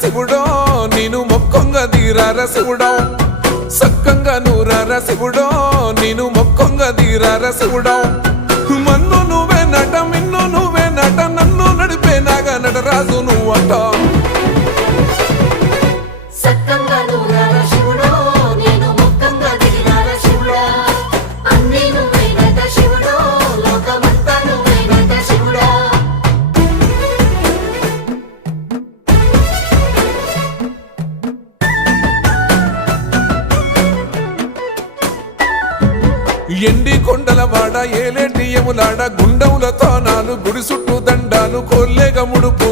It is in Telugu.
శివుడో నేను మొక్కొంగ దీరార శివుడో సక్కంగా నూరార శివుడో నేను మొక్కొంగ దీరార శివుడో మన్ను నువ్వే నట మిన్ను నువ్వే నట నన్ను నడిపే నాగా నటరాజు నువ్వంట ఎండి కొండలవాడ ఏలేటి యములాడ గుండములతో నాలు గుడి చుట్టూ దండాలు కొల్లేగ ముడుపు